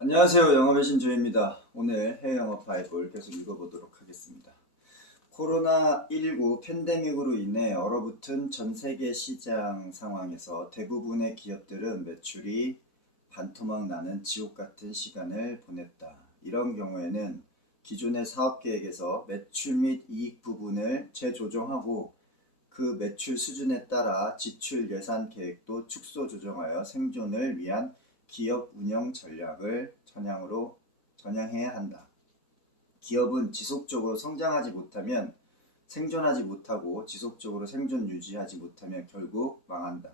안녕하세요. 영업의 신조입니다. 오늘 해외 영업 바이블 계속 읽어보도록 하겠습니다. 코로나19 팬데믹으로 인해 얼어붙은 전 세계 시장 상황에서 대부분의 기업들은 매출이 반토막 나는 지옥 같은 시간을 보냈다. 이런 경우에는 기존의 사업 계획에서 매출 및 이익 부분을 재조정하고 그 매출 수준에 따라 지출 예산 계획도 축소 조정하여 생존을 위한 기업 운영 전략을 전향해야 한다. 기업은 지속적으로 성장하지 못하면 생존하지 못하고 지속적으로 생존 유지하지 못하면 결국 망한다.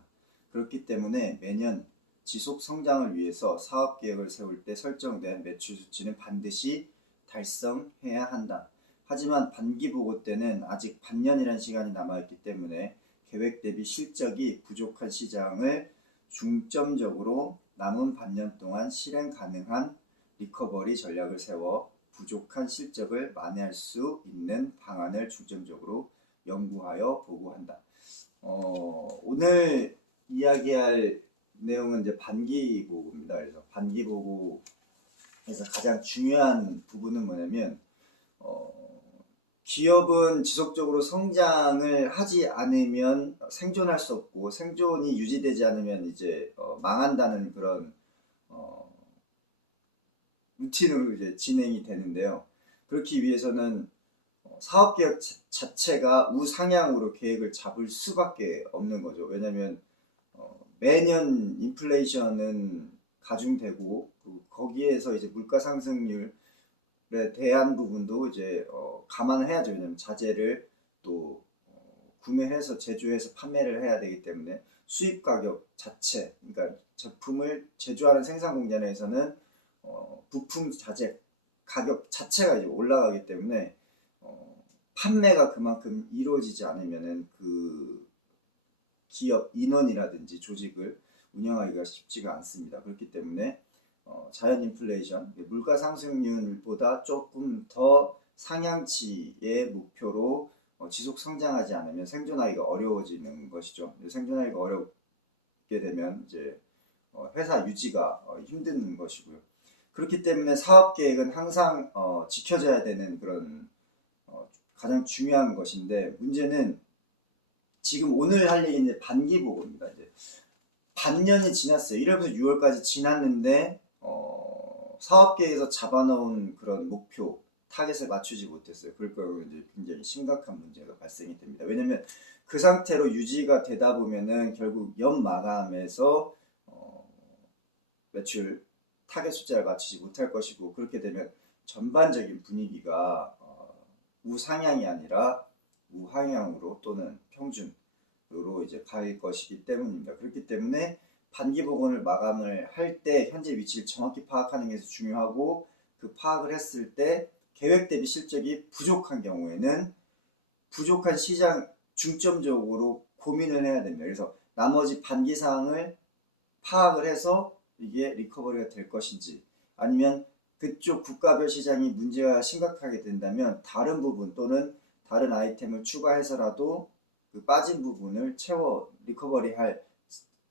그렇기 때문에 매년 지속 성장을 위해서 사업 계획을 세울 때 설정된 매출 수치는 반드시 달성해야 한다. 하지만 반기 보고 때는 아직 반년이라는 시간이 남아있기 때문에 계획 대비 실적이 부족한 시장을 중점적으로 남은 반년 동안 실행 가능한 리커버리 전략을 세워 부족한 실적을 만회할 수 있는 방안을 중점적으로 연구하여 보고한다. 오늘 이야기할 내용은 이제 반기 보고입니다. 그래서 반기 보고에서 가장 중요한 부분은 뭐냐면 기업은 지속적으로 성장을 하지 않으면 생존할 수 없고 생존이 유지되지 않으면 이제 망한다는 그런 루틴으로 이제 진행이 되는데요. 그렇기 위해서는 사업 계획 자체가 우상향으로 계획을 잡을 수밖에 없는 거죠. 왜냐하면 매년 인플레이션은 가중되고 거기에서 이제 물가 상승률 대한 부분도 이제 감안을 해야죠. 왜냐하면 자재를 또 구매해서 제조해서 판매를 해야 되기 때문에 수입 가격 자체, 그러니까 제품을 제조하는 생산 공장에서는 부품 자재 가격 자체가 이제 올라가기 때문에 판매가 그만큼 이루어지지 않으면은 그 기업 인원이라든지 조직을 운영하기가 쉽지가 않습니다. 그렇기 때문에 자연 인플레이션, 물가 상승률보다 조금 더 상향치의 목표로 지속 성장하지 않으면 생존하기가 어려워지는 것이죠. 생존하기가 어렵게 되면 이제 회사 유지가 힘든 것이고요. 그렇기 때문에 사업 계획은 항상 지켜져야 되는 그런 가장 중요한 것인데, 문제는 지금 오늘 할 얘기는 반기 보고입니다. 이제 반년이 지났어요. 1월부터 6월까지 지났는데 사업 계획에서 잡아놓은 그런 목표 타겟을 맞추지 못했어요. 그럴 경우 이제 굉장히 심각한 문제가 발생이 됩니다. 왜냐면 그 상태로 유지가 되다 보면은 결국 연 마감에서 매출 타겟 숫자를 맞추지 못할 것이고, 그렇게 되면 전반적인 분위기가 우상향이 아니라 우하향으로 또는 평준으로 이제 갈 것이기 때문입니다. 그렇기 때문에 반기 복원을 마감을 할 때 현재 위치를 정확히 파악하는 게 중요하고, 그 파악을 했을 때 계획 대비 실적이 부족한 경우에는 부족한 시장 중점적으로 고민을 해야 됩니다. 그래서 나머지 반기 사항을 파악을 해서 이게 리커버리가 될 것인지, 아니면 그쪽 국가별 시장이 문제가 심각하게 된다면 다른 부분 또는 다른 아이템을 추가해서라도 그 빠진 부분을 채워 리커버리할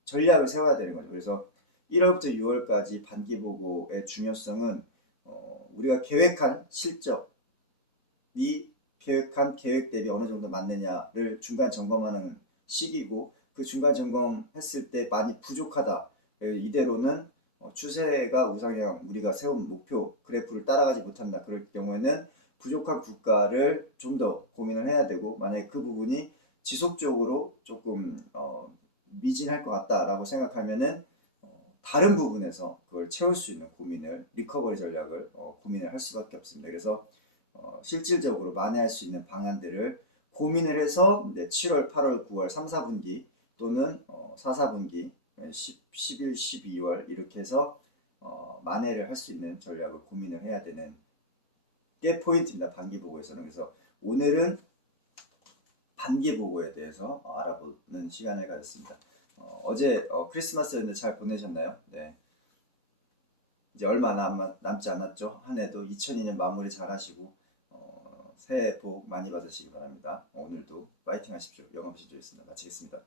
전략을 세워야 되는 거죠. 그래서 1월부터 6월까지 반기 보고의 중요성은 우리가 계획한 실적이 계획한 계획 대비 어느 정도 맞느냐를 중간 점검하는 시기고, 그 중간 점검했을 때 많이 부족하다, 이대로는 추세가 우상향, 우리가 세운 목표 그래프를 따라가지 못한다, 그럴 경우에는 부족한 국가를 좀 더 고민을 해야 되고, 만약에 그 부분이 지속적으로 조금 미진할 것 같다라고 생각하면은 다른 부분에서 그걸 채울 수 있는 고민을, 리커버리 전략을 고민을 할 수밖에 없습니다. 그래서 실질적으로 만회할 수 있는 방안들을 고민을 해서 7월, 8월, 9월 3, 4분기 또는 4, 4분기 11, 12월 이렇게 해서 만회를 할 수 있는 전략을 고민을 해야 되는 게 포인트입니다. 반기 보고에서는. 그래서 오늘은 반기 보고에 대해서 알아보는 시간을 가졌습니다. 어제 크리스마스였는데 잘 보내셨나요? 네. 이제 얼마 남지 않았죠. 한 해도 2002년 마무리 잘 하시고 새해 복 많이 받으시기 바랍니다. 오늘도 파이팅 하십시오. 영업신조였습니다. 마치겠습니다.